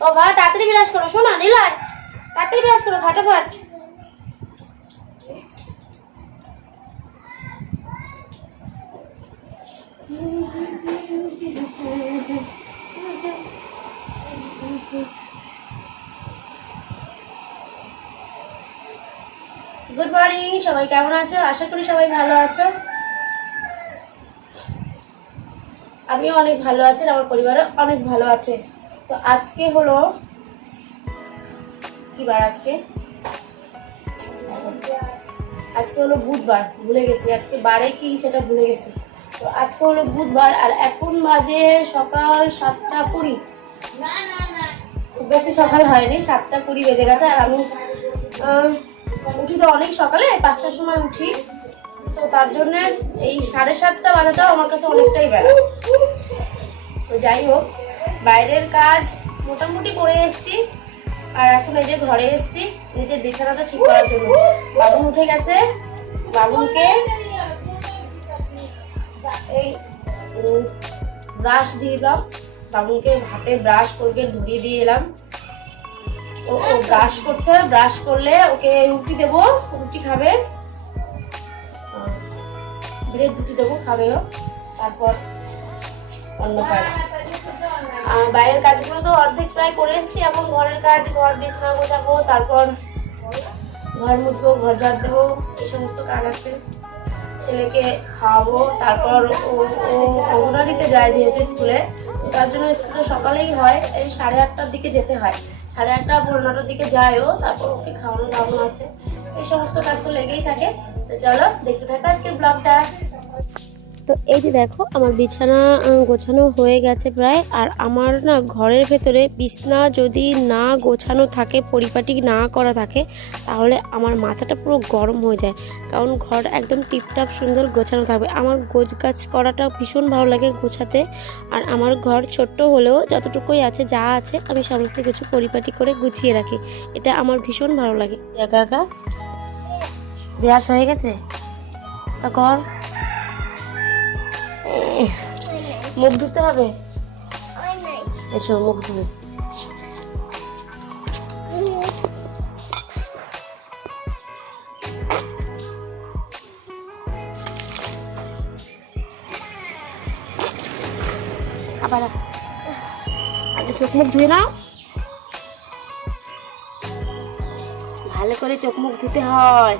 ও তাড়াতাড়ি বিরাজ করো তাড়াতাড়ি বিরাজ করো গুড মর্নিং সবাই কেমন আছো? আশা করি সবাই ভালো আছো। আমিও অনেক ভালো আছি আমার পরিবারও অনেক ভালো আছে। তো আজকে হলো, কি বার আজকে? আজকে হলো বুধবার, ভুলে গেছি। আজকে বারে কি সেটা ভুলে গেছি। তো আজকে হলো বুধবার আর এখন বাজে সকাল সাতটা কুড়ি। খুব বেশি সকাল হয়নি, সাতটা কুড়ি বেজে গেছে। আর আমি উঠি তো অনেক সকালে, পাঁচটার সময় উঠি। তো তার জন্য এই সাড়ে সাতটা বাজাটাও আমার কাছে অনেকটাই বেলা। তো যাই হোক, বাইরের কাজ মোটামুটি করে এসেছি। আর এখন এই যে ঘরে এসেছি নিজের বিছানাটা ঠিক করার জন্য। বাবুন উঠে গেছে। বাবুনকে এই ব্রাশ দিয়ে দিলাম বাবুনকে হাতে ব্রাশ করকে ধরিয়ে দিয়ে এলাম। ও ব্রাশ করছে। ব্রাশ করলে ওকে রুটি দেবো। রুটি খাবে। ব্রেড রুটি দেবো খাবে তারপর অন্য কাজ। বাইরের কাজগুলো তো অর্ধেক প্রায় করে এসেছি, এখন ঘরের কাজ, ঘর বিছনা গোছাবো, তারপর ঘর মুছবো, ঘর ঝাড় দেবো এই সমস্ত কাজ আছে। ছেলেকে খাওয়াবো, তারপর ও অঙ্গনারীতে যায় যেহেতু স্কুলে তার জন্য স্কুলে সকালেই হয়, এই সাড়ে আটটার দিকে যেতে হয়। সাড়ে আটটা পনেরো নটার দিকে যায় ও তারপর ওকে খাওয়ানো দাওয়ানো আছে। এই সমস্ত কাজ তো লেগেই থাকে। তো চলো দেখতে থাকো আজকের ব্লগটা তো এই যে দেখো আমার বিছানা গোছানো হয়ে গেছে প্রায়। আর আমার না ঘরের ভেতরে বিছনা যদি না গোছানো থাকে পরিপাটি না করা থাকে তাহলে আমার মাথাটা পুরো গরম হয়ে যায়। কারণ ঘর একদম টিপটাপ সুন্দর গোছানো থাকবে। আমার গোছ গাছ করাটা ভীষণ ভালো লাগে গোছাতে। আর আমার ঘর ছোট্ট হলেও যতটুকুই আছে যা আছে আমি সমস্ত কিছু পরিপাটি করে গুছিয়ে রাখি। এটা আমার ভীষণ ভালো লাগে। একা একা? ব্যাস হয়ে গেছে? তা কর। মুখ ধুতে হবে? এসো, মুখ ধুবে আবার। আগে চোখ মুখ ধুয়ে নাও। ভালো করে চোখ মুখ ধুতে হয়।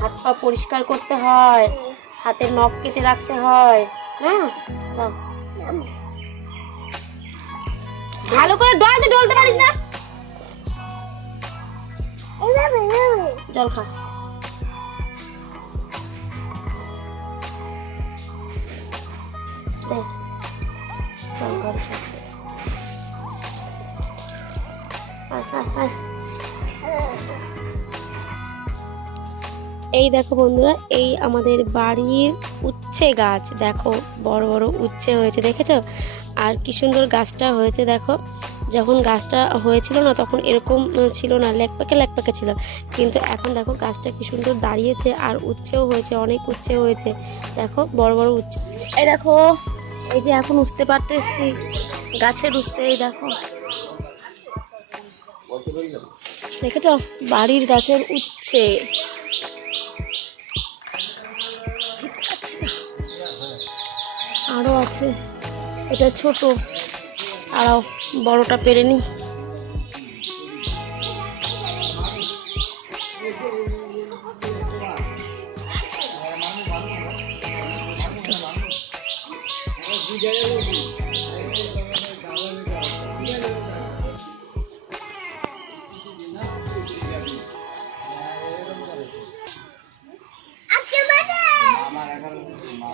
হাত পা পরিষ্কার করতে হয়, হাতের নখ কেটে রাখতে হয় হ্যাঁ? ভালো করে ডলতে ডলতে পারিস না? জল খা। দে। জল এই দেখো বন্ধুরা, এই আমাদের বাড়ির উচ্ছে গাছ। দেখো, বড় বড় উচ্ছে হয়েছে, দেখেছ? আর কি সুন্দর গাছটা হয়েছে, দেখো। যখন গাছটা হয়েছিল না, তখন এরকম ছিল না লেকপাকে লেকপাকে ছিল। কিন্তু এখন দেখো, গাছটা কি সুন্দর দাঁড়িয়েছে, আর উচ্ছেও হয়েছে, অনেক উচ্ছে হয়েছে। দেখো, বড় বড় উচ্ছে। এই দেখো, এই যে এখন উঠতে পারতে এসছি, গাছের উঠতে, এই দেখো। দেখেছ? বাড়ির গাছের উচ্ছে। আরও আছে। এটা ছোট। আরও বড়টা পেরে নি।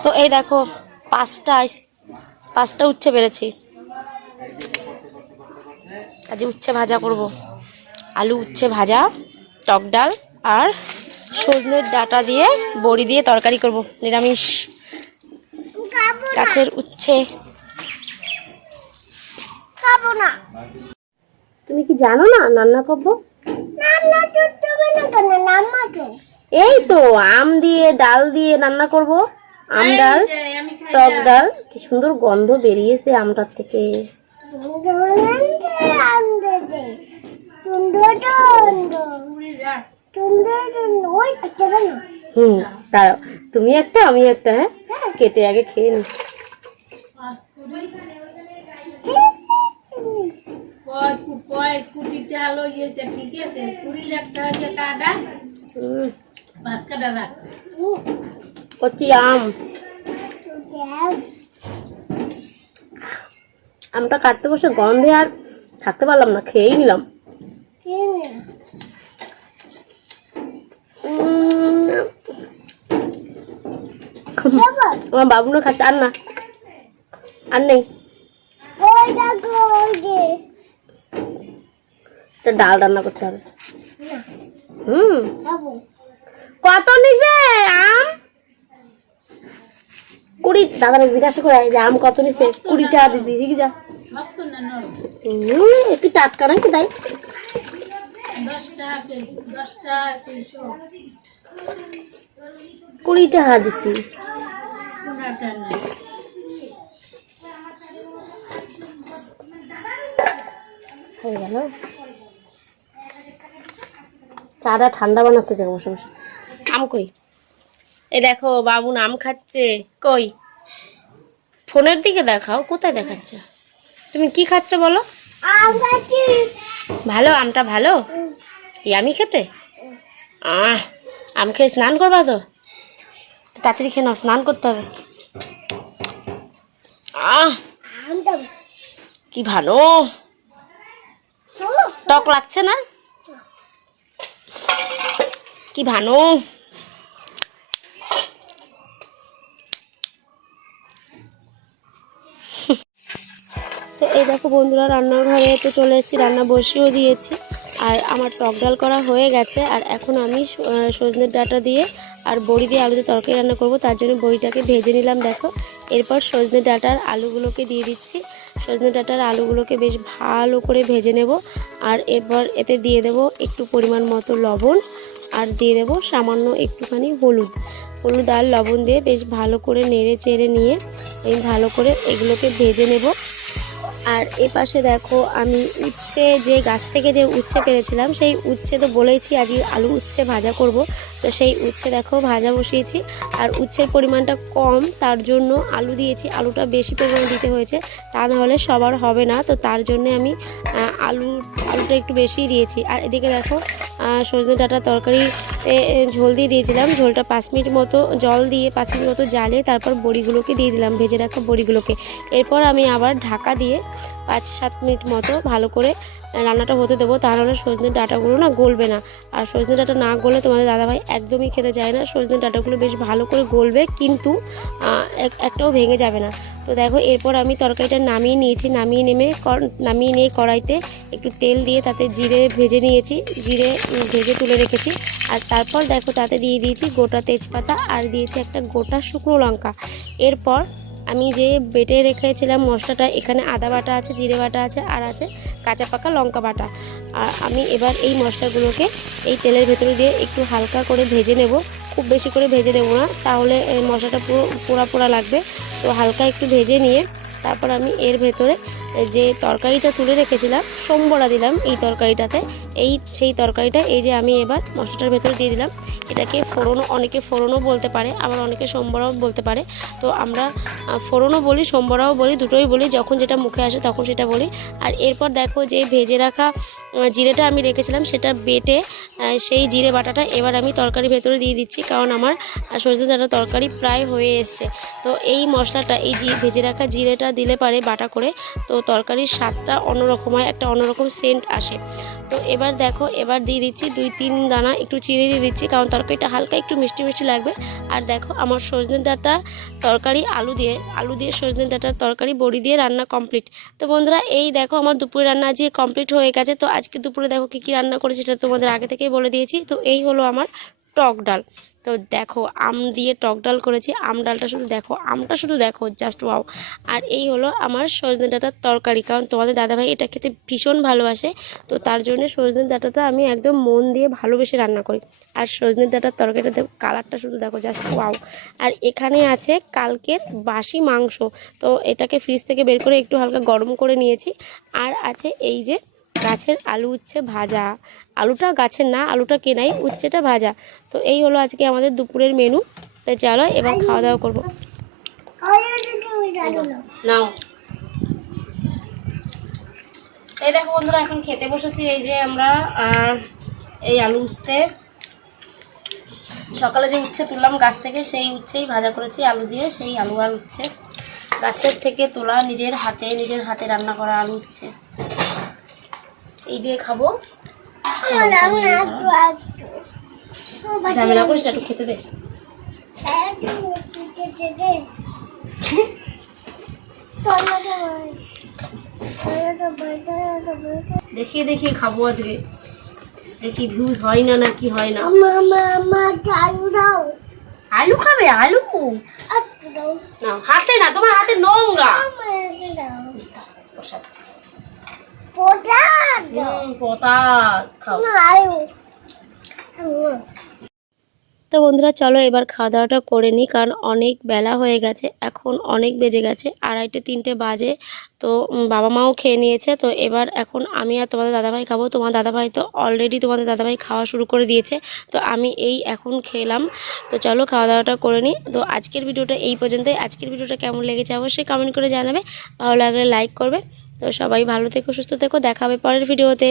তো এই দেখো পাঁচটা আইস- পাঁচটা উচ্ছে পেরেছি। আজ উচ্ছে ভাজা করব। আলু উচ্ছে ভাজা টক ডাল আর সজনের ডাটা দিয়ে বড়ি দিয়ে তরকারি করব নিরামিষ। গাছের উচ্ছে। না। তুমি কি জানো না রান্না করব এই তো আম দিয়ে ডাল দিয়ে রান্না করব। আম ডাল টক ডাল কি সুন্দর গন্ধ বেরিয়েছে আমটার থেকে। হুম দাঁড়াও তুমি একটা আমি একটা হ্যাঁ? কেটে আগে খেয়ে নি। ঠিক আছে? কুড়ি লাখ টাকা কাটা। পাঁচ কাটা রাখ। কচি আম আমটা কাটতে বসে গন্ধে আর থাকতে পারলাম না খেয়েই নিলাম আমার বাবুনও খাচ্ছে আর না আর নেই ডাল রান্না করতে হবে হুম কত নিছে আম কুড়ি দাদারা জিজ্ঞাসা করে যে আম কত নিছে? কুড়ি টাকা দিছি শিখি যা? একটু টাটকা নাকি তাই? কুড়ি টাকা দিছি। হয়ে গেল। চাটা ঠান্ডা বানাচ্ছে যে বসে। আম কই? এ দেখো বাবুন আম খাচ্ছে। কই? ফোনের দিকে দেখাও কোথায় দেখাচ্ছে? তুমি কি খাচ্ছ বলো? ভালো? আমটা ভালো? আমি খেতে? আহ আম খেয়ে স্নান করবা তো? তাড়াতাড়ি খেয়ে নাও স্নান করতে হবে। আহ কি ভালো? টক লাগছে না? কি ভালো তো এই দেখো বন্ধুরা রান্নাঘরে তো চলে এসেছি, রান্না বসিয়েও দিয়েছি। আর আমার টক ডাল করা হয়ে গেছে। আর এখন আমি সজনের ডাঁটা দিয়ে আর বড়ি দিয়ে আলুতে তরকারি রান্না করব। তার জন্য বড়িটাকে ভেজে নিলাম, দেখো। এরপর সজনে ডাঁটার আলুগুলোকে দিয়ে দিচ্ছি। সজনে ডাঁটার আলুগুলোকে বেশ ভালো করে ভেজে নেব। আর এরপর এতে দিয়ে দেব একটু পরিমাণ মতো লবণ। আর দিয়ে দেব সামান্য একটুখানি হলুদ। হলুদ আর লবণ দিয়ে বেশ ভালো করে নেড়ে চেড়ে নিয়ে আমি ভালো করে এগুলোকে ভেজে নেব। আর এ পাশে দেখো আমি উচ্ছে যে গাছ থেকে যে উচ্ছে পেরেছিলাম, সেই উচ্ছে তো বলেইছি আজকে আলু উচ্ছে ভাজা করব। তো সেই উচ্ছে দেখো ভাজা বসিয়েছি। আর উচ্ছের পরিমাণটা কম, তার জন্য আলু দিয়েছি। আলুটা বেশি পরিমাণে দিতে হয়েছে, তা না হলে সবার হবে না। তো তার জন্য আমি আলু, আলুটা একটু বেশি দিয়েছি। আর এদিকে দেখো সজনে ডাঁটা তরকারি ঝোল দিয়ে দিয়েছিলাম। ঝোলটা পাঁচ মিনিট মতো জল দিয়ে, পাঁচ মিনিট মতো জ্বালিয়ে তারপর বড়িগুলোকে দিয়ে দিলাম, ভেজে রাখা বড়িগুলোকে। এরপর আমি আবার ঢাকা দিয়ে পাঁচ, সাত মিনিট মতো ভালো করে রান্নাটা হতে দেবো। তাহলে সজনে ডাঁটাগুলো না গলবে না। আর সজনে ডাঁটা না গলে তোমাদের দাদাভাই একদমই খেতে যায় না। সজনে ডাঁটাগুলো বেশ ভালো করে গলবে, কিন্তু এক- একটাও ভেঙে যাবে না। তো দেখো, এরপর আমি তরকারিটা নামিয়ে নিয়েছি। নামিয়ে নেমে নামিয়ে নিয়ে কড়াইতে একটু তেল দিয়ে তাতে জিরে ভেজে নিয়েছি। জিরে ভেজে তুলে রেখেছি। আর তারপর দেখো, তাতে দিয়ে দিয়েছি গোটা তেজপাতা আর দিয়েছি একটা গোটা শুকনো লঙ্কা। এরপর আমি যে বেটে রেখেছিলাম মশলাটা, এখানে আদা বাটা আছে, জিরে বাটা আছে, আর আছে কাঁচা পাকা লঙ্কা বাটা। আর আমি এবার এই মশলাগুলোকে এই তেলের ভেতরে দিয়ে একটু হালকা করে ভেজে নেব। খুব বেশি করে ভেজে নেব না, তাহলে মশলাটা পুরো, পোড়া পোড়া লাগবে। তো হালকা একটু ভেজে নিয়ে তারপর আমি এর ভেতরে যে তরকারিটা তুলে রেখেছিলাম সোমবড়া দিলাম এই তরকারিটাতে। এই সেই তরকারিটা, এই যে আমি এবার মশলাটার ভেতরে দিয়ে দিলাম। এটাকে ফোড়নও, অনেকে ফোড়নও বলতে পারে, আবার অনেকে সোমবড়াও বলতে পারে। তো আমরা ফোড়নও বলি সোমবড়াও বলি, দুটোই বলি, যখন যেটা মুখে আসে তখন সেটা বলি। আর এরপর দেখো যে ভেজে রাখা জিরেটা আমি রেখেছিলাম, সেটা বেটে সেই জিরে বাটাটা এবার আমি তরকারির ভেতরে দিয়ে দিচ্ছি, কারণ আমার সজনে ডাঁটা তরকারি প্রায় হয়ে এসছে। তো এই মশলাটা, এই জি, ভেজে রাখা জিরেটা দিলে পারে বাটা করে। তো তরকারির স্বাদটা অন্যরকম হয়, একটা অন্যরকম সেন্ট আসে। তো এবার দেখো, এবার দিয়ে দিচ্ছি দুই তিন দানা, একটু চিনি দিয়ে দিচ্ছি, কারণ তরকারিটা হালকা একটু মিষ্টি মিষ্টি লাগবে। আর দেখো, আমার সজনে ডাঁটা তরকারি, আলু দিয়ে আলু দিয়ে সজনে ডাঁটার তরকারি, বড়ি দিয়ে রান্না কমপ্লিট তো বন্ধুরা, এই দেখো, আমার দুপুরে রান্না আজকে কমপ্লিট হয়ে গেছে। তো আজকে দুপুরে দেখো কী কী রান্না করেছি সেটা তোমাদের আগে থেকেই বলে দিয়েছি। তো এই হলো আমার টক ডাল। তো দেখো, আম দিয়ে টক ডাল করেছি। আম ডালটা শুধু দেখো, আমটা শুধু দেখো জাস্ট ওয়াও আর এই হলো আমার সজনে ডাঁটার তরকারি। কারণ তোমাদের দাদাভাই এটা খেতে ভীষণ ভালোবাসে, তো তার জন্য সজনে ডাঁটাটা আমি একদম মন দিয়ে ভালোবেসে রান্না করি। আর সজনে ডাঁটার তরকারিটা দেখো, কালারটা শুধু দেখো জাস্ট ওয়াও আর এখানে আছে কালকের বাসি মাংস। তো এটাকে ফ্রিজ থেকে বের করে একটু হালকা গরম করে নিয়েছি। আর আছে এই যে গাছের আলু উচ্ছে ভাজা। আলুটা গাছের না, আলুটা কেনাই উচ্ছেটা ভাজা। তো এই হলো আজকে আমাদের দুপুরের মেনু তো চলো, এবার খাওয়া দাওয়া করব। এই দেখো বন্ধুরা, এখন খেতে বসেছি। এই যে আমরা এই আলু উঠতে সকালে যে উচ্ছে তুললাম গাছ থেকে, সেই উচ্ছেই ভাজা করেছি আলু দিয়ে। সেই আলু আর উচ্ছে গাছের থেকে তোলা, নিজের হাতে নিজের হাতে রান্না করা আলু উচ্ছে। এই দিয়ে খাব। ঝামেলা করিস একটু খেতে দে। দেখিয়ে দেখিয়ে খাব আজকে। দেখি ভিউজ হয় না না কি হয় না। আলু খাবে আলু। না হাতে না তোমার হাতে নোংরা খাও তো বন্ধুরা চলো এবার খাওয়া দাওয়াটা করে নিই কারণ অনেক বেলা হয়ে গেছে এখন অনেক বেজে গেছে আড়াইটে তিনটে বাজে। তো বাবা মাও খেয়ে নিয়েছে তো এবার এখন আমি আর তোমাদের দাদাভাই খাব। তোমার দাদাভাই তো অলরেডি তোমাদের দাদাভাই খাওয়া শুরু করে দিয়েছে তো আমি এই এখন খেলাম। তো চলো খাওয়া দাওয়াটা করে নিই। তো আজকের ভিডিওটা এই পর্যন্তই। আজকের ভিডিওটা কেমন লেগেছে অবশ্যই কমেন্ট করে জানাবে। ভালো লাগলে লাইক করবে। তো সবাই ভালো থেকো সুস্থ থেকো দেখা হবে পরের ভিডিওতে।